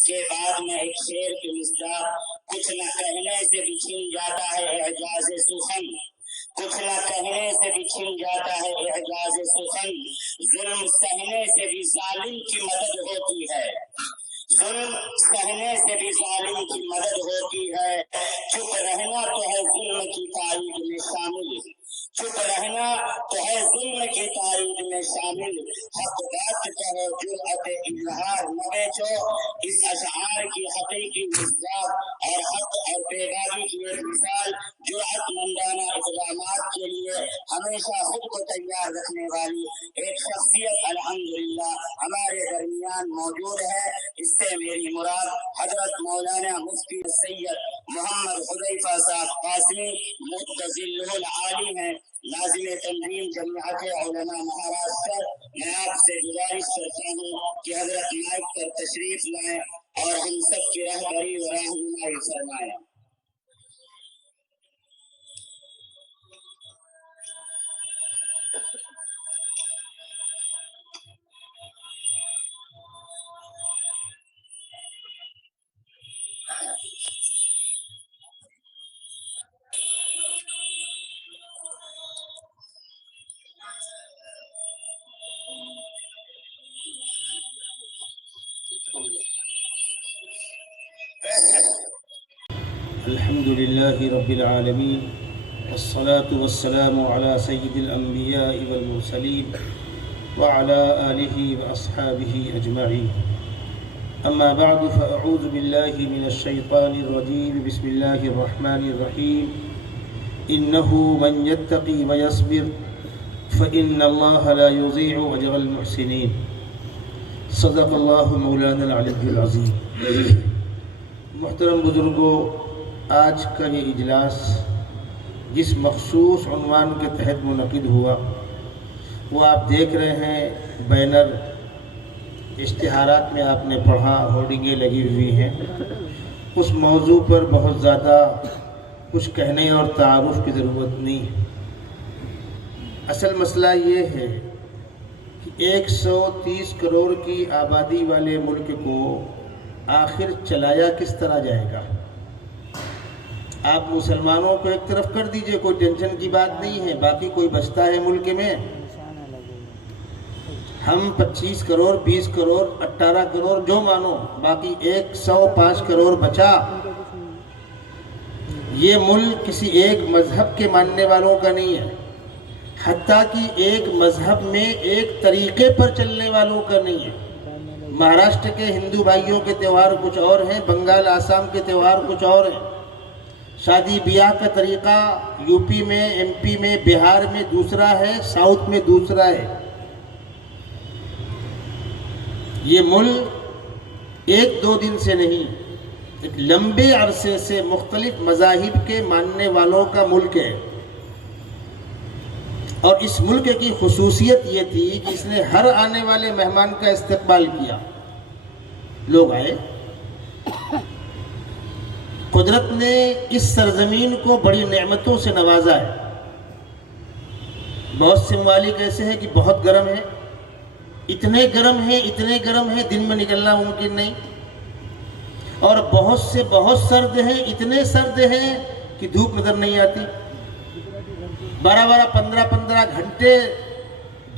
اس کے بعد میں ایک شعر کی مصداق، کچھ نہ کہنے سے بھی چھن جاتا ہے اعجاز سخن، کچھ نہ کہنے سے بھی چھن جاتا ہے اعجاز سخن، ظلم سہنے سے بھی ظالم کی مدد ہوتی ہے، ظلم سہنے سے بھی ظالم کی مدد ہوتی ہے، چپ رہنا تو ہے ظلم کی تائید میں شامل، چپ رہنا تو ہے ظلم کی تائید میں شامل، حق بات کرو جرأت اظہار نہ بیچو، اس اشعار کی حقیقی مصداق اور حق اور بیداری کی ایک مثال جرأت مندانہ اقدامات کے لیے ہمیشہ خود کو تیار رکھنے والی ایک شخصیت الحمدللہ ہمارے درمیان موجود ہے۔ اس سے میری مراد حضرت مولانا مفتی سید محمد حذیفہ صاحب قاسمی متظلہ العالی ہیں، ناظم تنظیم جماعت علماء مہاراشٹر۔ میں آپ سے گزارش کرتا ہوں کہ حضرت مائک پر تشریف لائیں اور ہم سب کی رہبری و رہنمائی فرمائیں۔ الحمد لله رب العالمين والصلاة والسلام على سيد الأنبياء والمرسلين وعلى آله وأصحابه أجمعين، أما بعد فأعوذ بالله من الشيطان الرجيم، بسم الله الرحمن الرحيم، إنه من يتقي ويصبر فإن الله لا يضيع أجر المحسنين، صدق الله مولانا العلي العظيم۔ محترم بزرگوں، آج کا یہ اجلاس جس مخصوص عنوان کے تحت منعقد ہوا وہ آپ دیکھ رہے ہیں، بینر اشتہارات میں آپ نے پڑھا، ہورڈنگیں لگی ہوئی ہیں۔ اس موضوع پر بہت زیادہ کچھ کہنے اور تعارف کی ضرورت نہیں ہے۔ اصل مسئلہ یہ ہے کہ 130 کروڑ کی آبادی والے ملک کو آخر چلایا کس طرح جائے گا؟ آپ مسلمانوں کو ایک طرف کر دیجئے، کوئی ٹینشن کی بات نہیں ہے، باقی کوئی بچتا ہے ملک میں؟ ہم 25 کروڑ 20 کروڑ 18 کروڑ جو مانو، باقی 105 کروڑ بچا۔ یہ ملک کسی ایک مذہب کے ماننے والوں کا نہیں ہے، حتیٰ کہ ایک مذہب میں ایک طریقے پر چلنے والوں کا نہیں ہے۔ مہاراشٹر کے ہندو بھائیوں کے تہوار کچھ اور ہیں، بنگال آسام کے تہوار کچھ اور ہیں، شادی بیاہ کا طریقہ یو پی میں، ایم پی میں، بہار میں دوسرا ہے، ساؤتھ میں دوسرا ہے۔ یہ ملک ایک دو دن سے نہیں، ایک لمبے عرصے سے مختلف مذاہب کے ماننے والوں کا ملک ہے، اور اس ملک کی خصوصیت یہ تھی کہ اس نے ہر آنے والے مہمان کا استقبال کیا۔ لوگ آئے، قدرت نے اس سرزمین کو بڑی نعمتوں سے نوازا ہے۔ بہت سے ممالک ایسے ہیں کہ بہت گرم ہے، اتنے گرم ہیں دن میں نکلنا ممکن نہیں، اور بہت سے بہت سرد ہیں، اتنے سرد ہیں کہ دھوپ نظر نہیں آتی، 12 15 گھنٹے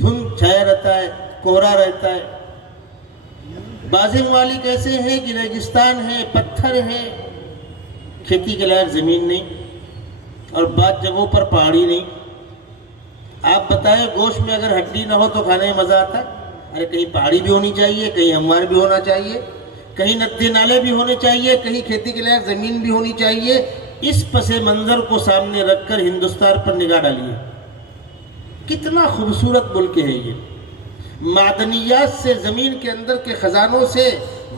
دھند چھایا رہتا ہے، کوہرا رہتا ہے۔ بعض ممالک ایسے ہیں کہ ریگستان ہے، پتھر ہے، کھیتی کے لائق زمین نہیں، اور بعض جگہوں پر پہاڑی نہیں۔ آپ بتائیں، گوشت میں اگر ہڈی نہ ہو تو کھانے میں مزہ آتا ہے؟ ارے کہیں پہاڑی بھی ہونی چاہیے، کہیں ہموار بھی ہونا چاہیے، کہیں ندے نالے بھی ہونے چاہیے، کہیں کھیتی کے لائق زمین بھی ہونی چاہیے۔ اس پس منظر کو سامنے رکھ کر ہندوستان پر نگاہ ڈالیے، کتنا خوبصورت ملک ہے یہ، معدنیات سے، زمین کے اندر کے خزانوں سے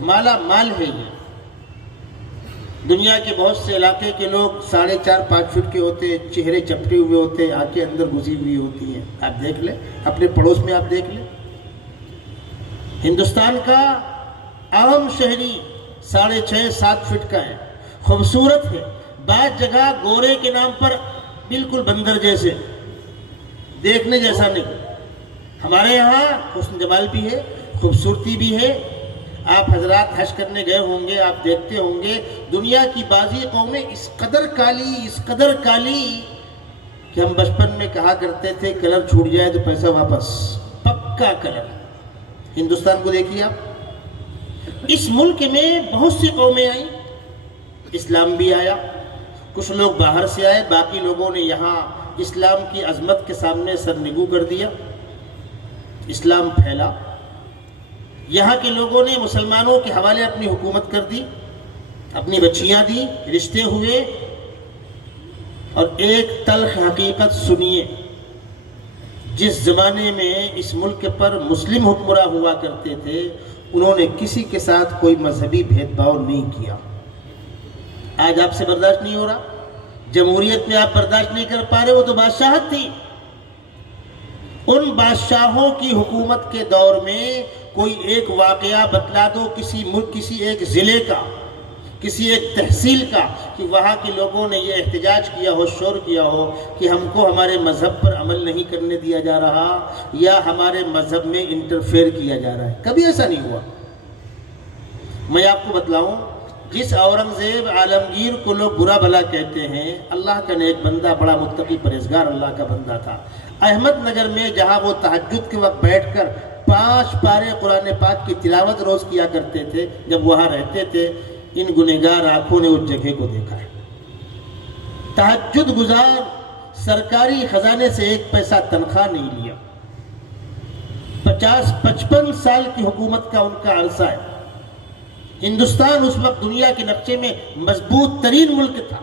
مالا مال ہے یہ۔ دنیا کے بہت سے علاقے کے لوگ 4.5 5 فٹ کے ہوتے، چہرے چپٹے ہوئے ہوتے، آنکھیں اندر گھسی ہوئی ہوتی ہیں۔ آپ دیکھ لیں اپنے پڑوس میں، آپ دیکھ لیں ہندوستان کا عام شہری 6.5 7 فٹ کا ہے، خوبصورت ہے، بعض جگہ گورے کے نام پر بالکل بندر جیسے، دیکھنے جیسا نہیں۔ ہمارے یہاں حسن جمال بھی ہے، خوبصورتی بھی ہے، آپ حضرات حج کرنے گئے ہوں گے، آپ دیکھتے ہوں گے دنیا کی بعضی قومیں اس قدر کالی کہ ہم بچپن میں کہا کرتے تھے کلر چھوٹ جائے تو پیسہ واپس، پکا کلر۔ ہندوستان کو دیکھیے آپ، اس ملک میں بہت سی قومیں آئیں، اسلام بھی آیا، کچھ لوگ باہر سے آئے، باقی لوگوں نے یہاں اسلام کی عظمت کے سامنے سرنگو کر دیا، اسلام پھیلا، یہاں کے لوگوں نے مسلمانوں کے حوالے اپنی حکومت کر دی، اپنی بچیاں دی، رشتے ہوئے۔ اور ایک تلخ حقیقت سنیے، جس زمانے میں اس ملک پر مسلم حکمراں ہوا کرتے تھے انہوں نے کسی کے ساتھ کوئی مذہبی بھید بھاؤ نہیں کیا۔ آج آپ سے برداشت نہیں ہو رہا، جمہوریت میں آپ برداشت نہیں کر پا رہے، وہ تو بادشاہت تھی۔ ان بادشاہوں کی حکومت کے دور میں کوئی ایک واقعہ بتلا دو کسی ملک، کسی ایک ضلع کا، کسی ایک تحصیل کا، کہ وہاں کے لوگوں نے یہ احتجاج کیا ہو، شور کیا ہو کہ ہم کو ہمارے مذہب پر عمل نہیں کرنے دیا جا رہا یا ہمارے مذہب میں انٹرفیئر کیا جا رہا ہے۔ کبھی ایسا نہیں ہوا۔ میں آپ کو بتلاؤں، جس اورنگزیب عالمگیر کو لوگ برا بھلا کہتے ہیں، اللہ کا نیک بندہ، بڑا متقی پرہیزگار اللہ کا بندہ تھا۔ احمد نگر میں جہاں وہ تہجد کے وقت بیٹھ کر 5 پارے قرآن پاک کی تلاوت روز کیا کرتے تھے، جب وہاں رہتے تھے، ان گنہگار آنکھوں نے اس جگہ کو دیکھا ہے۔ تہجد گزار، سرکاری خزانے سے 1 پیسہ تنخواہ نہیں لیا، 50-55 سال کی حکومت کا ان کا عرصہ ہے۔ ہندوستان اس وقت دنیا کے نقشے میں مضبوط ترین ملک تھا،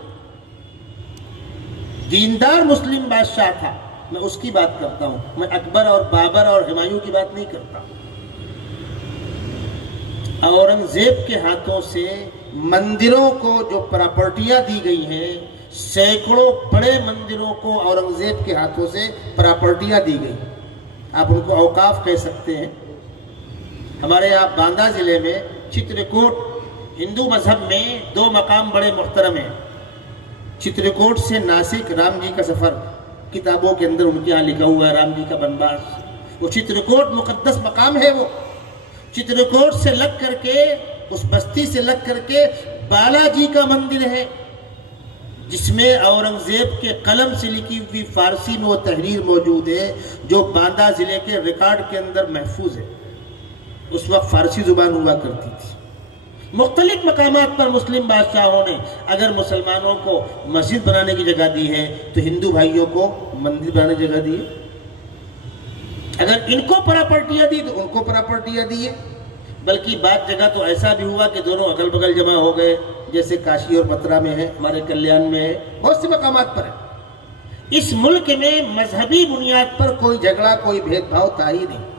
دیندار مسلم بادشاہ تھا۔ میں اس کی بات کرتا ہوں، میں اکبر اور بابر اور ہمایوں کی بات نہیں کرتا۔ اورنگزیب کے ہاتھوں سے مندروں کو جو پراپرٹیاں دی گئی ہیں، سینکڑوں بڑے مندروں کو اورنگزیب کے ہاتھوں سے پراپرٹیاں دی گئی، آپ ان کو اوقاف کہہ سکتے ہیں۔ ہمارے یہاں باندہ ضلع میں چترکوٹ، ہندو مذہب میں 2 مقام بڑے محترم ہیں۔ چترکوٹ سے ناسک رام جی کا سفر، کتابوں کے اندر ان کے یہاں لکھا ہوا ہے رام جی کا بنواس، وہ چترکوٹ مقدس مقام ہے۔ وہ چترکوٹ سے لگ کر کے، اس بستی سے لگ کر کے بالا جی کا مندر ہے، جس میں اورنگزیب کے قلم سے لکھی ہوئی فارسی میں وہ تحریر موجود ہے جو باندہ ضلع کے ریکارڈ کے اندر محفوظ ہے۔ اس وقت فارسی زبان ہوا کرتی تھی۔ مختلف مقامات پر مسلم بادشاہوں نے اگر مسلمانوں کو مسجد بنانے کی جگہ دی ہے تو ہندو بھائیوں کو مندر بنانے کی جگہ دی ہے۔ اگر ان کو پراپرٹیاں دی تو ان کو پراپرٹیاں دی ہے۔ بلکہ بعض جگہ تو ایسا بھی ہوا کہ دونوں اگل بگل جمع ہو گئے، جیسے کاشی اور متھرا میں ہے، ہمارے کلیان میں ہے، بہت سے مقامات پر ہے۔ اس ملک میں مذہبی بنیاد پر کوئی جھگڑا، کوئی بھید بھاؤ تھا ہی نہیں۔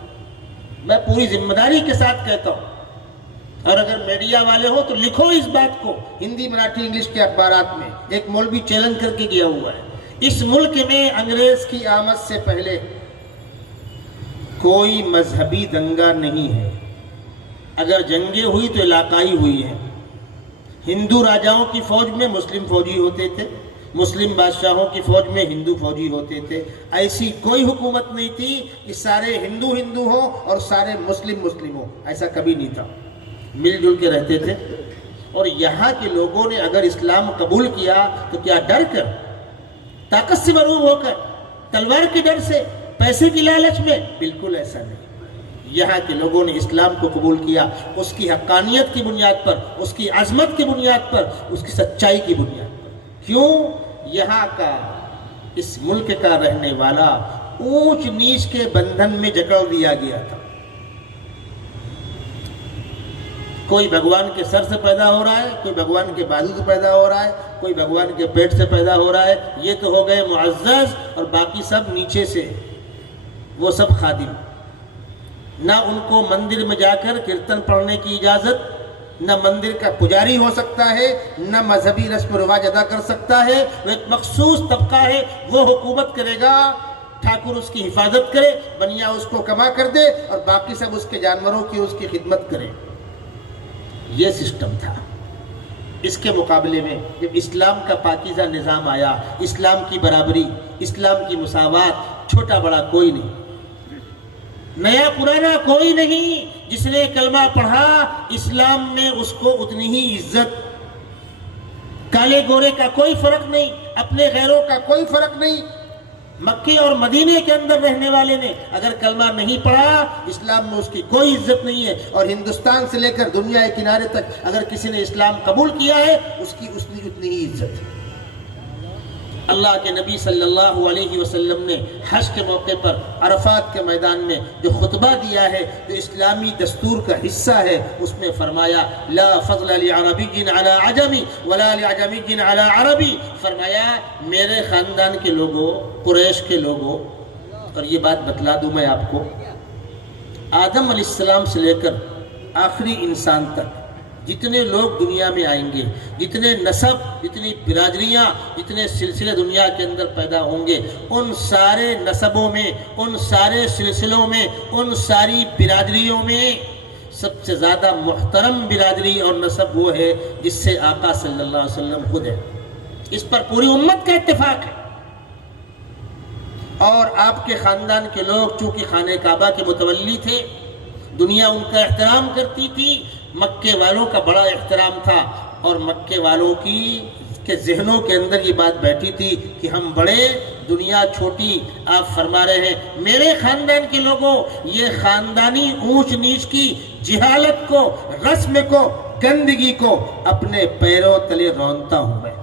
میں پوری ذمہ داری کے ساتھ کہتا ہوں، اور اگر میڈیا والے ہو تو لکھو اس بات کو، ہندی، مراٹھی، انگلش کے اخبارات میں۔ ایک مولوی چیلنج کر کے گیا ہوا ہے، اس ملک میں انگریز کی آمد سے پہلے کوئی مذہبی دنگا نہیں ہے۔ اگر جنگیں ہوئی تو علاقائی ہوئی ہیں۔ ہندو راجاؤں کی فوج میں مسلم فوجی ہوتے تھے، مسلم بادشاہوں کی فوج میں ہندو فوجی ہوتے تھے۔ ایسی کوئی حکومت نہیں تھی کہ سارے ہندو ہندو ہوں اور سارے مسلم مسلم ہوں، ایسا کبھی نہیں تھا، مل جل کے رہتے تھے۔ اور یہاں کے لوگوں نے اگر اسلام قبول کیا تو کیا ڈر کر، طاقت سے مغرور ہو کر، تلوار کے ڈر سے، پیسے کی لالچ میں؟ بالکل ایسا نہیں۔ یہاں کے لوگوں نے اسلام کو قبول کیا اس کی حقانیت کی بنیاد پر، اس کی عظمت کی بنیاد پر، اس کی سچائی کی بنیاد پر۔ کیوں؟ یہاں کا، اس ملک کا رہنے والا اونچ نیچ کے بندھن میں جکڑ دیا گیا تھا۔ کوئی بھگوان کے سر سے پیدا ہو رہا ہے، کوئی بھگوان کے بازو سے پیدا ہو رہا ہے، کوئی بھگوان کے پیٹ سے پیدا ہو رہا ہے، یہ تو ہو گئے معزز، اور باقی سب نیچے سے، وہ سب خادم۔ نہ ان کو مندر میں جا کر کیرتن پڑھنے کی اجازت، نہ مندر کا پجاری ہو سکتا ہے، نہ مذہبی رسم و رواج ادا کر سکتا ہے۔ وہ ایک مخصوص طبقہ ہے، وہ حکومت کرے گا، ٹھاکر اس کی حفاظت کرے، بنیا اس کو کما کر دے، اور باقی سب اس کے جانوروں کی اس کی خدمت کرے۔ یہ سسٹم تھا۔ اس کے مقابلے میں جب اسلام کا پاکیزہ نظام آیا، اسلام کی برابری، اسلام کی مساوات، چھوٹا بڑا کوئی نہیں، نیا پرانا کوئی نہیں، جس نے کلمہ پڑھا اسلام میں اس کو اتنی ہی عزت، کالے گورے کا کوئی فرق نہیں، اپنے غیروں کا کوئی فرق نہیں۔ مکے اور مدینے کے اندر رہنے والے نے اگر کلمہ نہیں پڑھا اسلام میں اس کی کوئی عزت نہیں ہے، اور ہندوستان سے لے کر دنیا کے کنارے تک اگر کسی نے اسلام قبول کیا ہے اس کی اتنی ہی عزت ہے۔ اللہ کے نبی صلی اللہ علیہ وسلم نے حج کے موقع پر عرفات کے میدان میں جو خطبہ دیا ہے، جو اسلامی دستور کا حصہ ہے، اس میں فرمایا لا فضل لعربی علی عجمی ولا لعجمی علی عربی، فرمایا میرے خاندان کے لوگوں، قریش کے لوگوں، اور یہ بات بتلا دوں میں آپ کو، آدم علیہ السلام سے لے کر آخری انسان تک جتنے لوگ دنیا میں آئیں گے، جتنے نسب، جتنی برادریاں، جتنے سلسلے دنیا کے اندر پیدا ہوں گے، ان سارے نسبوں میں، ان سارے سلسلوں میں، ان ساری برادریوں میں سب سے زیادہ محترم برادری اور نسب وہ ہے جس سے آقا صلی اللہ علیہ وسلم خود ہے۔ اس پر پوری امت کا اتفاق ہے۔ اور آپ کے خاندان کے لوگ چونکہ خانہ کعبہ کے متولی تھے، دنیا ان کا احترام کرتی تھی، مکے والوں کا بڑا احترام تھا، اور مکے والوں کے ذہنوں کے اندر یہ بات بیٹھی تھی کہ ہم بڑے، دنیا چھوٹی۔ آپ فرما رہے ہیں میرے خاندان کے لوگوں، یہ خاندانی اونچ نیچ کی جہالت کو، رسم کو، گندگی کو اپنے پیروں تلے رونتا ہوں میں۔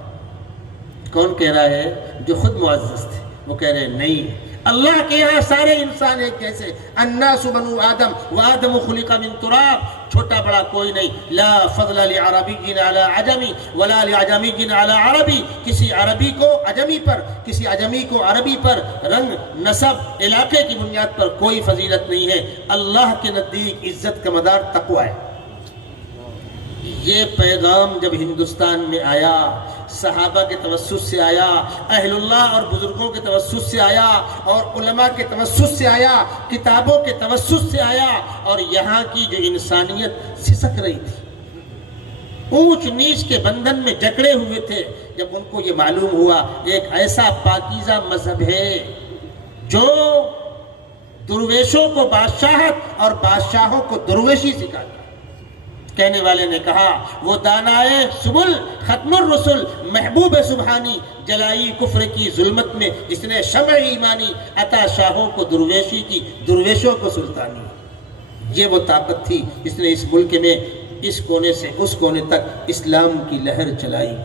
کون کہہ رہا ہے؟ جو خود معزز تھے، وہ کہہ رہے ہیں نہیں، اللہ کے یہاں سارے انسان ایک جیسے، الناس بنو آدم وآدم خلق من تراب، چھوٹا بڑا کوئی نہیں، لا فضل لعربی علی عجمی ولا لعجمی علی عربی، کسی عربی کو عجمی پر، کسی عجمی کو عربی پر، رنگ، نسب، علاقے کی بنیاد پر کوئی فضیلت نہیں ہے۔ اللہ کے نزدیک عزت کا مدار تقوی ہے۔ یہ پیغام جب ہندوستان میں آیا، صحابہ کے توسط سے آیا، اہل اللہ اور بزرگوں کے توسط سے آیا، اور علماء کے توسط سے آیا، کتابوں کے توسط سے آیا، اور یہاں کی جو انسانیت سسک رہی تھی، اونچ نیچ کے بندھن میں جکڑے ہوئے تھے، جب ان کو یہ معلوم ہوا ایک ایسا پاکیزہ مذہب ہے جو درویشوں کو بادشاہت اور بادشاہوں کو درویشی سکھاتا۔ کہنے والے نے کہا وہ دانائے سبل ختم الرسل محبوب سبحانی، جلائی کفر کی ظلمت میں جس نے شمع ایمانی، عطا شاہوں کو درویشی کی، درویشوں کو سلطانی۔ یہ وہ طاقت تھی جس نے اس ملک میں اس کونے سے اس کونے تک اسلام کی لہر چلائی۔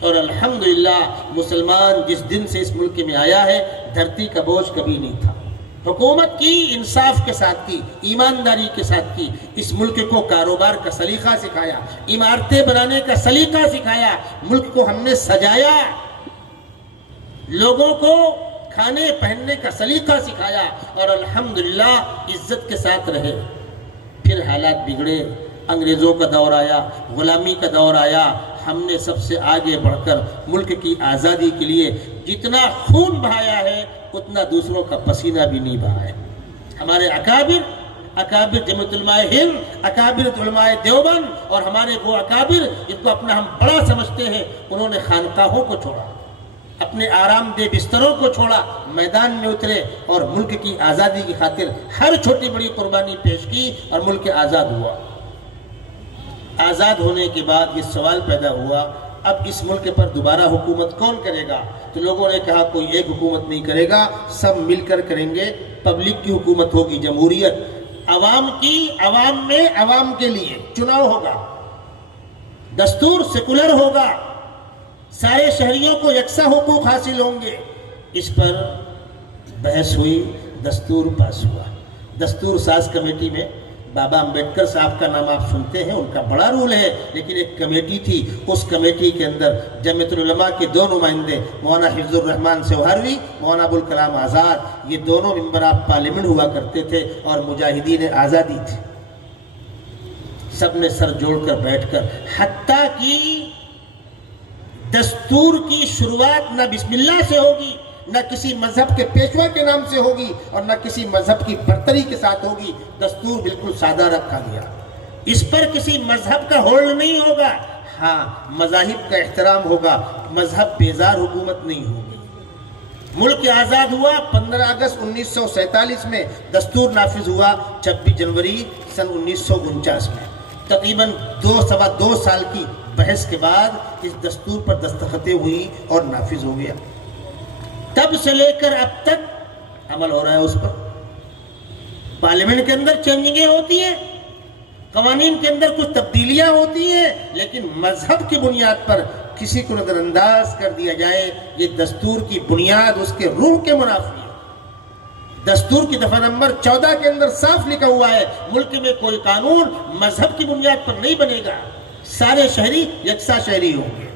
اور الحمدللہ مسلمان جس دن سے اس ملک میں آیا ہے، دھرتی کا بوجھ کبھی نہیں تھا۔ حکومت کی، انصاف کے ساتھ کی، ایمانداری کے ساتھ کی، اس ملک کو کاروبار کا سلیقہ سکھایا، عمارتیں بنانے کا سلیقہ سکھایا، ملک کو ہم نے سجایا، لوگوں کو کھانے پہننے کا سلیقہ سکھایا، اور الحمدللہ عزت کے ساتھ رہے۔ پھر حالات بگڑے، انگریزوں کا دور آیا، غلامی کا دور آیا، ہم نے سب سے آگے بڑھ کر ملک کی آزادی کے لیے جتنا خون بہایا ہے اتنا دوسروں کا پسینہ بھی نہیں بہا ہے۔ ہمارے اکابر جمعیت علماء ہند، اکابر علماء دیوبند، اور ہمارے وہ اکابر جن کو اپنا ہم بڑا سمجھتے ہیں، انہوں نے خانقاہوں کو چھوڑا، اپنے آرام دہ بستروں کو چھوڑا، میدان میں اترے اور ملک کی آزادی کی خاطر ہر چھوٹی بڑی قربانی پیش کی، اور ملک آزاد ہوا۔ آزاد ہونے کے بعد یہ سوال پیدا ہوا اب اس ملک پر دوبارہ حکومت کون کرے گا؟ تو لوگوں نے کہا کوئی ایک حکومت نہیں کرے گا، سب مل کر کریں گے، پبلک کی حکومت ہوگی، جمہوریت، عوام کی، عوام میں، عوام کے لیے چناؤ ہوگا، دستور سیکولر ہوگا، سارے شہریوں کو یکساں حقوق حاصل ہوں گے۔ اس پر بحث ہوئی، دستور پاس ہوا۔ دستور ساز کمیٹی میں بابا امبیڈکر صاحب کا نام آپ سنتے ہیں، ان کا بڑا رول ہے، لیکن ایک کمیٹی تھی، اس کمیٹی کے اندر جمعیت العلماء کے دو نمائندے، مولانا حفظ الرحمان سوہروی، مولانا ابوالکلام آزاد، یہ دونوں ممبر آف پارلیمنٹ ہوا کرتے تھے اور مجاہدین آزادی تھے۔ سب نے سر جوڑ کر بیٹھ کر، حتیٰ کہ دستور کی شروعات نہ بسم اللہ سے ہوگی، نہ کسی مذہب کے پیشوا کے نام سے ہوگی، اور نہ کسی مذہب کی برتری کے ساتھ ہوگی، دستور بالکل سادہ رکھا گیا۔ اس پر کسی مذہب کا ہولڈ نہیں ہوگا، ہاں مذاہب کا احترام ہوگا، مذہب بیزار حکومت نہیں ہوگی۔ ملک آزاد ہوا 15 اگست 1947 میں، دستور نافذ ہوا 26 جنوری سن 1949 میں۔ تقریباً سوا دو سال کی بحث کے بعد اس دستور پر دستخطیں ہوئی اور نافذ ہو گیا۔ تب سے لے کر اب تک عمل ہو رہا ہے اس پر۔ پارلیمنٹ کے اندر چینجنگیں ہوتی ہیں، قوانین کے اندر کچھ تبدیلیاں ہوتی ہیں، لیکن مذہب کی بنیاد پر کسی کو نظر انداز کر دیا جائے، یہ دستور کی بنیاد اس کے روح کے منافی ہے۔ دستور کی دفعہ نمبر 14 کے اندر صاف لکھا ہوا ہے، ملک میں کوئی قانون مذہب کی بنیاد پر نہیں بنے گا، سارے شہری یکساں شہری ہوں گے۔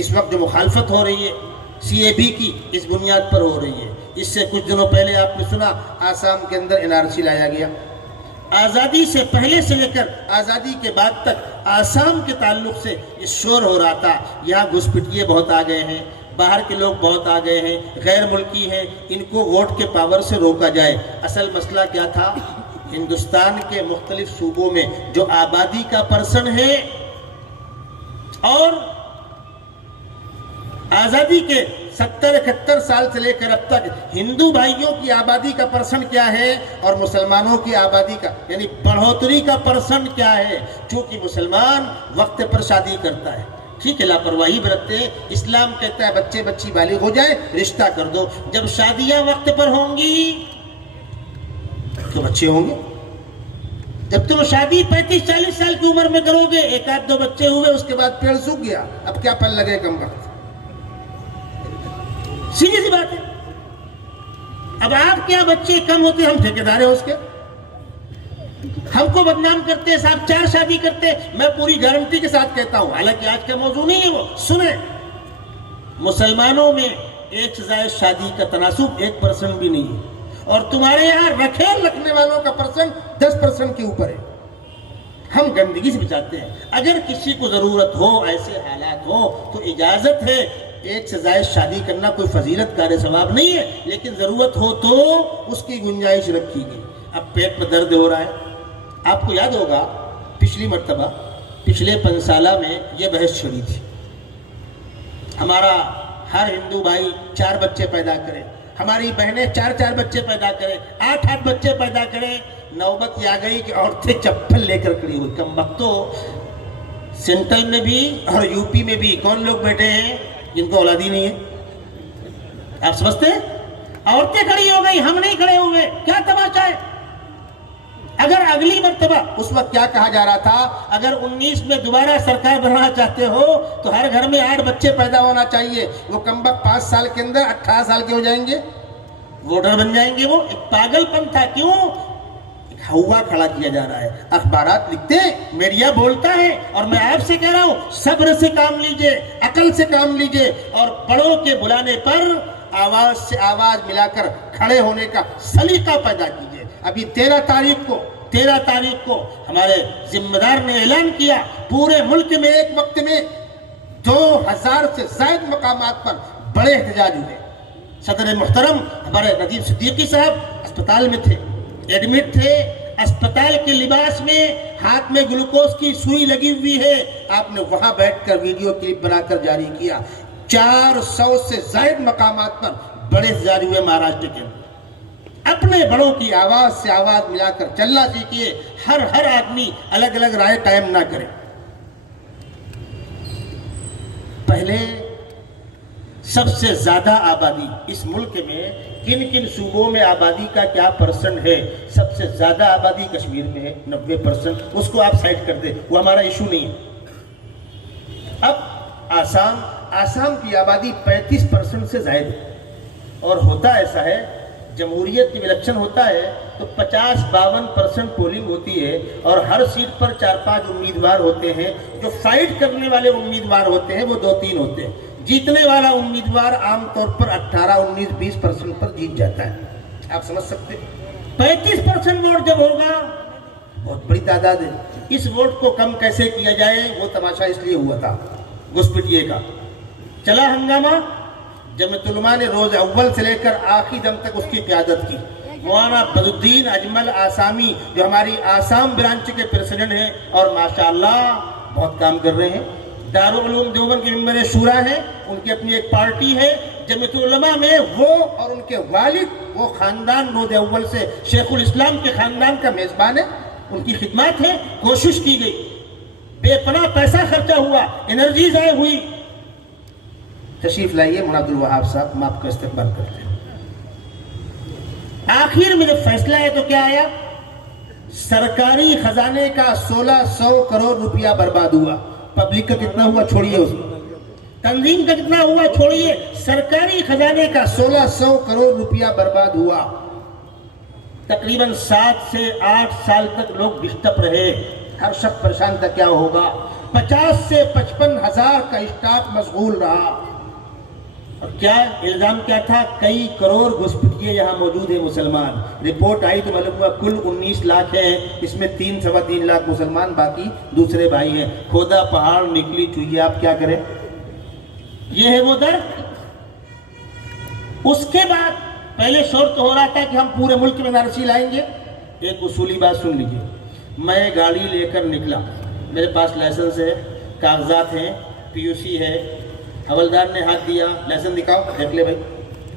اس وقت جو مخالفت ہو رہی ہے CAB کی، اس بنیاد پر ہو رہی ہے۔ اس سے کچھ دنوں پہلے آپ نے سنا آسام کے اندر NRC لایا گیا۔ آزادی سے پہلے سے لے کر آزادی کے بعد تک آسام کے تعلق سے یہ شور ہو رہا تھا، یہاں گھسپٹیے بہت آ گئے ہیں، باہر کے لوگ بہت آ گئے ہیں، غیر ملکی ہیں، ان کو ووٹ کے پاور سے روکا جائے۔ اصل مسئلہ کیا تھا؟ ہندوستان کے مختلف صوبوں میں جو آبادی کا پرسن ہے اور آزادی کے 70-71 سال سے لے کر اب تک ہندو بھائیوں کی آبادی کا پرسن کیا ہے اور مسلمانوں کی آبادی کا یعنی بڑھوتری کا پرسن کیا ہے؟ چونکہ مسلمان وقت پر شادی کرتا ہے، ٹھیک ہے، لاپرواہی برتتے ہیں۔ اسلام کہتا ہے بچے بچی بالغ ہو جائے رشتہ کر دو، جب شادیاں وقت پر ہوں گی تو بچے ہوں گے۔ جب تم شادی 35-40 سال کی عمر میں کرو گے، ایک آدھ دو بچے ہوئے، اس کے بعد پیڑ سوکھ گیا، اب کیا پل لگے کم وقت؟ سیدھی سی بات ہے۔ اب آپ کیا بچے کم ہوتے، ہم ٹھیکیدار ہیں اس کے، ہم کو بدنام کرتے ہیں، صاحب 4 شادی کرتے۔ میں پوری گارنٹی کے ساتھ کہتا ہوں، حالانکہ آج کا موضوع نہیں ہے وہ، سنیں، مسلمانوں میں ایک سے زائد شادی کا تناسب 1% بھی نہیں ہے، اور تمہارے یہاں رکھیل رکھنے والوں کا پرسن 10% کے اوپر ہے۔ ہم گندگی سے بچاتے ہیں۔ اگر کسی کو ضرورت ہو، ایسے حالات ہو تو اجازت ہے، ایک سے زائد شادی کرنا کوئی فضیلت کار ثواب نہیں ہے، لیکن ضرورت ہو تو اس کی گنجائش رکھی گئی۔ اب پیٹ میں درد ہو رہا ہے، آپ کو یاد ہوگا پچھلی مرتبہ پچھلے 5 سالہ میں یہ بحث چھڑی تھی، ہمارا ہر ہندو بھائی 4 بچے پیدا کرے، ہماری بہنیں 4 بچے پیدا کریں، 8 بچے پیدا کریں۔ نوبت یہ آ گئی کہ عورتیں چپل لے کر کھڑی ہوئی۔ کم وقت تو سینٹرل میں بھی اور UP میں بھی کون لوگ بیٹھے ہیں جن کو اولادی نہیں ہے؟ آپ سمجھتے ہیں؟ عورتیں کھڑی ہو گئی، ہم نہیں کھڑے ہوئے، کیا تماشا ہے؟ اگر اگلی مرتبہ، اس وقت کیا کہا جا رہا تھا، اگر 19 میں دوبارہ سرکار بنانا چاہتے ہو تو ہر گھر میں 8 بچے پیدا ہونا چاہیے۔ وہ کمبخت 5 سال کے اندر 18 سال کے ہو جائیں گے، ووٹر بن جائیں گے۔ وہ ایک پاگل پن تھا۔ کیوں؟ ہوا کھڑا کیا جا رہا ہے، اخبارات لکھتے ہیں، میڈیا بولتا ہے، اور میں آپ سے کہہ رہا ہوں صبر سے کام لیجئے، عقل سے کام لیجئے، اور بڑوں کے بلانے پر آواز سے آواز ملا کر کھڑے ہونے کا سلیقہ پیدا کیجئے۔ ابھی 13 تاریخ کو ہمارے ذمہ دار نے اعلان کیا، پورے ملک میں ایک وقت میں 2000 سے زائد مقامات پر بڑے احتجاج ہوئے۔ صدر محترم ہمارے ندیم صدیقی صاحب اسپتال میں تھے، ایڈمٹ تھے، اسپتال کے لباس میں، ہاتھ میں گلوکوز کی سوئی لگی ہوئی ہے۔ آپ نے وہاں بیٹھ کر ویڈیو کلپ بنا کر جاری کیا۔ 400 سے زائد مقامات پر بڑے احتجاج ہوئے مہاراشٹر کے اندر۔ اپنے بڑوں کی آواز سے آواز ملا کر چلنا سیکھیے، ہر آدمی الگ الگ رائے قائم نہ کرے۔ پہلے سب سے زیادہ آبادی اس ملک میں کن صوبوں میں آبادی کا کیا پرسن ہے؟ سب سے زیادہ آبادی کشمیر میں ہے، 90%۔ اس کو آپ سائڈ کر دیں، وہ ہمارا ایشو نہیں ہے۔ اب آسام کی آبادی 35% سے زائد ہے، اور ہوتا ایسا ہے، جمہوریت جب الیکشن ہوتا ہے تو 50-52% پولنگ ہوتی ہے، اور ہر سیٹ پر 4-5 امیدوار ہوتے ہیں۔ جو فائٹ کرنے والے امیدوار ہوتے ہیں وہ 2-3 ہوتے ہیں۔ جیتنے والا امیدوار عام طور پر 18-19-20% پر جیت جاتا ہے۔ آپ سمجھ سکتے ہیں 35% ووٹ جب ہوگا، بہت بڑی تعداد ہے۔ اس ووٹ کو کم کیسے کیا جائے، وہ تماشا اس لیے ہوا تھا گھسپٹیے کا۔ چلا ہنگامہ، جمعیت علماء نے روز اول سے لے کر آخری دم تک اس کی قیادت کی۔ مولانا بدالدین اجمل آسامی جو ہماری آسام برانچ کے پریزیڈنٹ ہیں اور ماشاءاللہ بہت کام کر رہے ہیں، دارالعلوم دیوبند کے ممبر شورا ہیں، ان کی اپنی ایک پارٹی ہے، جمعیت العلماء میں وہ اور ان کے والد وہ خاندان نود اول سے شیخ الاسلام کے خاندان کا میزبان ہے، ان کی خدمات ہے، کوشش کی گئی، بے پناہ پیسہ خرچہ ہوا، انرجی ضائع ہوئی۔ تشریف لائیے مولانا عبدالوہاب صاحب، ہم آپ کا استقبال کرتے ہیں۔ آخر میں جب فیصلہ ہے تو کیا آیا؟ سرکاری خزانے کا 1600 کروڑ روپیہ برباد ہوا۔ پبلک کا کتنا ہوا چھوڑیے، اس تنظیم کا کتنا ہوا چھوڑیے، سرکاری خزانے کا 1600 کروڑ روپیہ برباد ہوا۔ تقریباً 7 سے 8 سال تک لوگ ڈسٹرب رہے، ہر شخص پریشان تھا کیا ہوگا۔ 50 سے 55 ہزار کا اسٹاف مشغول رہا، اور کیا الزام کیا تھا؟ کئی کروڑ گھسپٹیے یہاں موجود ہیں مسلمان۔ رپورٹ آئی تو معلوم ہوا کل 19 لاکھ ہیں، اس میں 3 سوا 3 لاکھ مسلمان، باقی دوسرے بھائی ہیں۔ کھودا پہاڑ نکلی چوہیے، آپ کیا کریں؟ یہ ہے وہ درد۔ اس کے بعد پہلے شور تو ہو رہا تھا کہ ہم پورے ملک میں نارسی لائیں گے۔ ایک اصولی بات سن لیجیے، میں گاڑی لے کر نکلا، میرے پاس لائسنس ہے، کاغذات ہیں، پی یو سی ہے، حوالدار نے ہاتھ دیا، لائسنس دکھاؤ، دیکھ لے بھائی،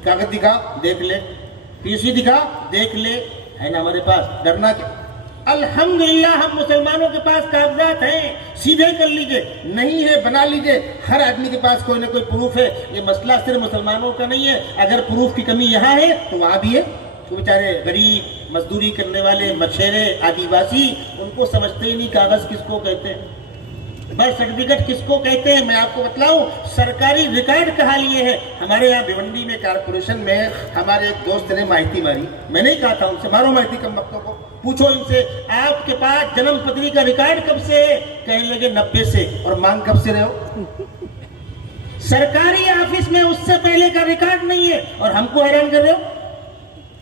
کاغذ دکھا، دیکھ لے، پی یو سی دکھا، دیکھ لے، ہے نا ہمارے پاس، ڈرنا کیا؟ الحمدللہ ہم مسلمانوں کے پاس کاغذات ہیں، سیدھے کر لیجئے، نہیں ہے بنا لیجئے، ہر آدمی کے پاس کوئی نہ کوئی پروف ہے۔ یہ مسئلہ صرف مسلمانوں کا نہیں ہے، اگر پروف کی کمی یہاں ہے تو وہاں بھی ہے۔ تو بیچارے غریب، مزدوری کرنے والے، مچھیرے، آدیواسی، ان کو سمجھتے ہی نہیں کاغذ کس کو کہتے ہیں، برتھ سرٹیفکیٹ کس کو کہتے ہیں۔ میں آپ کو بتلاؤں، سرکاری ریکارڈ کا حال یہ ہے۔ ہمارے یہاں بھیونڈی میں کارپوریشن میں ہمارے ایک دوست نے ماہیتی ماری، میں نہیں کہا تھا ان سے مارو ماہیتی کم وقتوں کو، پوچھو ان سے آپ کے پاس جنم پتری کا ریکارڈ کب سے ہے؟ کہنے لگے 90 سے، اور مانگ کب سے رہے ہو؟ سرکاری آفس میں اس سے پہلے کا ریکارڈ نہیں ہے، اور ہم کو حیران کر رہے ہو۔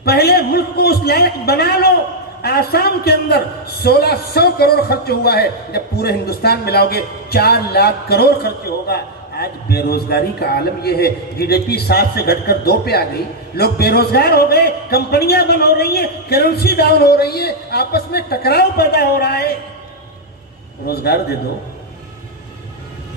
پہلے ملک کو اس لائق بنا لو۔ آسام کے اندر 1600 کروڑ خرچ ہوا ہے، جب پورے ہندوستان ملاؤ گے 4 لاکھ کروڑ خرچ ہوگا۔ آج بے روزگاری کا عالم یہ ہے، جی ڈی پی 7 سے گھٹ کر 2 پہ آ گئی، لوگ بے روزگار ہو گئے، کمپنیاں بند ہو رہی ہیں، کرنسی ڈاؤن ہو رہی ہے، آپس میں ٹکراؤ پیدا ہو رہا ہے۔ روزگار دے دو،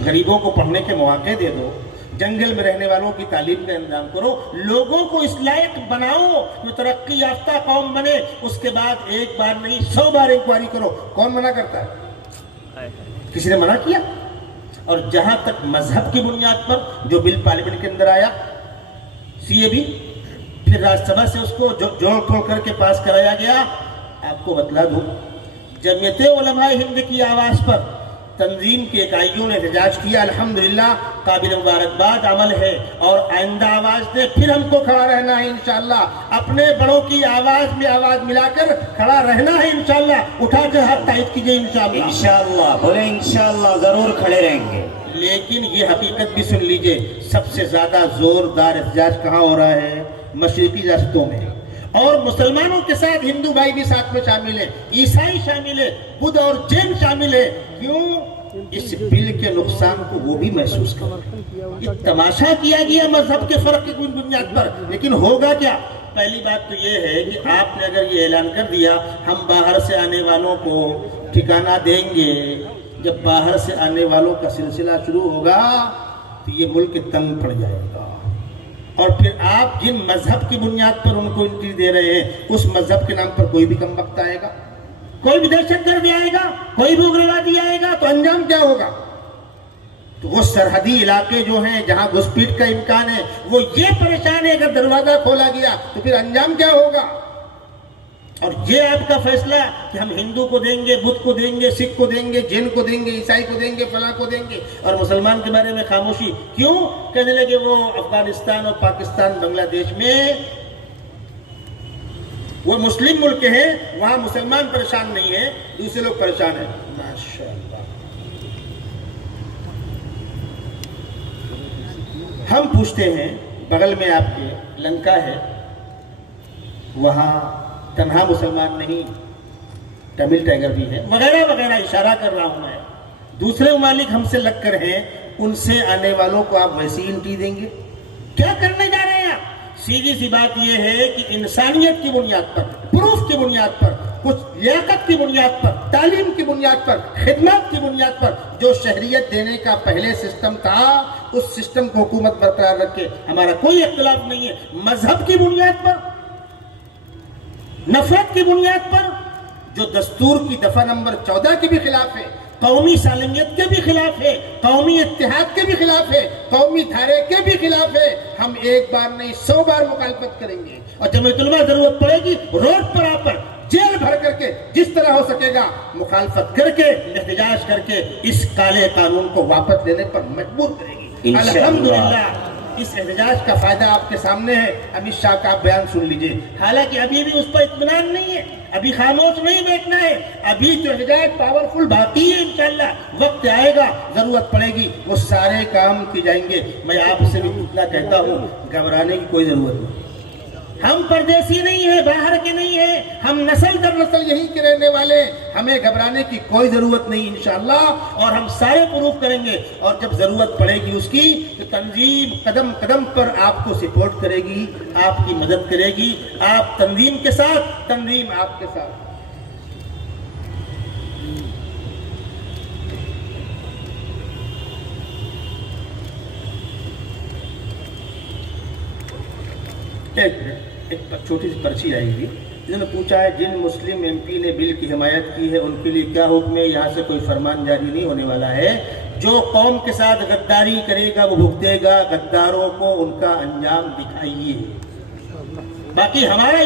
غریبوں کو پڑھنے کے مواقع دے دو، جنگل میں رہنے والوں کی تعلیم کا انتظام کرو، لوگوں کو اس لائق بناؤ جو ترقی یافتہ قوم بنے۔ اس کے بعد ایک بار نہیں 100 بار انکوائری کرو۔ کون منع کرتا ہے؟ کسی نے منع کیا؟ اور جہاں تک مذہب کی بنیاد پر جو بل پارلیمنٹ کے اندر آیا، سی اے بھی، پھر راجیہ سبھا سے اس کو جوڑ توڑ کر کے پاس کرایا گیا۔ آپ کو بتلا دوں، جمعیت علماء ہند کی آواز پر تنظیم کی اکائیوں نے احتجاج کیا، الحمدللہ قابل مبارکباد عمل ہے، اور آئندہ آواز دے پھر ہم کو کھڑا رہنا ہے انشاءاللہ، اپنے بڑوں کی آواز میں آواز ملا کر کھڑا رہنا ہے انشاءاللہ۔ اٹھا کر ہاتھ تائید کیجئے انشاءاللہ۔ انشاءاللہ بولے، انشاءاللہ ضرور کھڑے رہیں گے۔ لیکن یہ حقیقت بھی سن لیجئے، سب سے زیادہ زوردار احتجاج کہاں ہو رہا ہے؟ مشرقی ریاستوں میں، اور مسلمانوں کے ساتھ ہندو بھائی بھی ساتھ میں شامل ہیں، عیسائی شامل ہے، بدھ اور جین شامل ہے۔ کیوں؟ اس بل کے نقصان کو وہ بھی محسوس کریں۔ یہ تماشا کیا گیا مذہب کے فرق کی بنیاد پر، لیکن ہوگا کیا؟ پہلی بات تو یہ ہے کہ آپ نے اگر یہ اعلان کر دیا ہم باہر سے آنے والوں کو ٹھکانہ دیں گے، جب باہر سے آنے والوں کا سلسلہ شروع ہوگا تو یہ ملک تنگ پڑ جائے گا، اور پھر آپ جن مذہب کی بنیاد پر ان کو انٹری دے رہے ہیں، اس مذہب کے نام پر کوئی بھی کم وقت آئے گا، کوئی بھی دہشت گردی آئے گا، کوئی بھی اگروادی آئے گا، تو انجام کیا ہوگا؟ تو وہ سرحدی علاقے جو ہیں جہاں گھس پیٹ کا امکان ہے، وہ یہ پریشان ہے، اگر دروازہ کھولا گیا تو پھر انجام کیا ہوگا؟ اور یہ آپ کا فیصلہ کہ ہم ہندو کو دیں گے، بدھ کو دیں گے، سکھ کو دیں گے، جین کو دیں گے، عیسائی کو دیں گے، فلاں کو دیں گے، اور مسلمان کے بارے میں خاموشی کیوں؟ کہنے لگے وہ افغانستان اور پاکستان، بنگلہ دیش میں وہ مسلم ملک ہیں، وہاں مسلمان پریشان نہیں ہیں، دوسرے لوگ پریشان ہیں۔ ماشاءاللہ۔ ہم پوچھتے ہیں، بغل میں آپ کے لنکا ہے، وہاں تنہا مسلمان نہیں، تمل ٹائیگر بھی ہے، وغیرہ وغیرہ، اشارہ کر رہا ہوں میں۔ دوسرے ممالک ہم سے لگ کر ہیں، ان سے آنے والوں کو آپ ویسی انٹری دیں گے؟ کیا کرنے جا رہے ہیں آپ؟ سیدھی سی بات یہ ہے کہ انسانیت کی بنیاد پر، پروف کی بنیاد پر کچھ لیاقت کی بنیاد پر، تعلیم کی بنیاد پر، خدمات کی بنیاد پر جو شہریت دینے کا پہلے سسٹم تھا اس سسٹم کو حکومت برقرار رکھے، ہمارا کوئی اختلاف نہیں ہے۔ مذہب کی بنیاد پر، نفرت کی بنیاد پر، جو دستور کی دفعہ نمبر 14 کے بھی خلاف ہے، قومی سالمیت کے بھی خلاف ہے، قومی اتحاد کے بھی خلاف ہے، قومی دھارے کے بھی خلاف ہے، ہم ایک بار نہیں 100 بار مخالفت کریں گے۔ اور جمعیت علماء ضرورت پڑے گی روڈ پر آ کر جیل بھر کر کے جس طرح ہو سکے گا مخالفت کر کے، احتجاج کر کے اس کالے قانون کو واپس لینے پر مجبور کرے گی۔ الحمدللہ اس احتجاج کا فائدہ آپ کے سامنے ہے۔ امت شاہ کا بیان سن لیجئے، حالانکہ ابھی بھی اس پر اطمینان نہیں ہے، ابھی خاموش نہیں بیٹھنا ہے، ابھی جو احتجاج پاورفل باقی ہے، انشاءاللہ وقت آئے گا، ضرورت پڑے گی وہ سارے کام کی جائیں گے۔ میں آپ سے بھی اتنا کہتا ہوں، گھبرانے کی کوئی ضرورت نہیں، ہم پردیسی نہیں ہیں، باہر کے نہیں ہیں، ہم نسل در نسل یہیں کے رہنے والے، ہمیں گھبرانے کی کوئی ضرورت نہیں انشاءاللہ، اور ہم سارے پروف کریں گے۔ اور جب ضرورت پڑے گی اس کی تو تنظیم قدم قدم پر آپ کو سپورٹ کرے گی، آپ کی مدد کرے گی، آپ تنظیم کے ساتھ، تنظیم آپ کے ساتھ۔ ایک چھوٹی سی پرچی آئی ہوئی، جنہوں نے پوچھا ہے جن مسلم ایم پی نے بل کی حمایت کی ہے ان کے لیے کیا حکم ہے؟ یہاں سے کوئی فرمان جاری نہیں ہونے والا ہے، جو قوم کے ساتھ غداری کرے گا وہ بھگتے گا، غداروں کو ان کا انجام دکھائیے۔ باقی ہمارا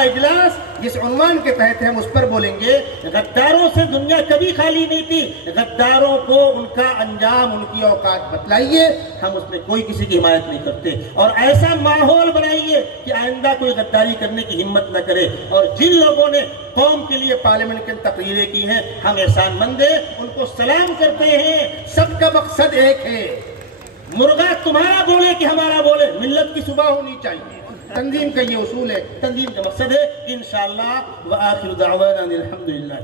اجلاس جس عنوان کے تحت ہم اس پر بولیں گے، غداروں سے دنیا کبھی خالی نہیں تھی، غداروں کو ان کا انجام، ان کی اوقات بتلائیے، ہم اس میں کوئی کسی کی حمایت نہیں کرتے، اور ایسا ماحول بنائیے کہ آئندہ کوئی غداری کرنے کی ہمت نہ کرے۔ اور جن لوگوں نے قوم کے لیے پارلیمنٹ کے تقریریں کی ہیں، ہم احسان مند ہیں، ان کو سلام کرتے ہیں، سب کا مقصد ایک ہے، مرغا تمہارا بولے کہ ہمارا بولے، ملت کی صبح ہونی چاہیے۔ تنظیم کا یہ اصول ہے، تنظیم کا مقصد ہے۔ انشاءاللہ وآخر دعوانا الحمدللہ۔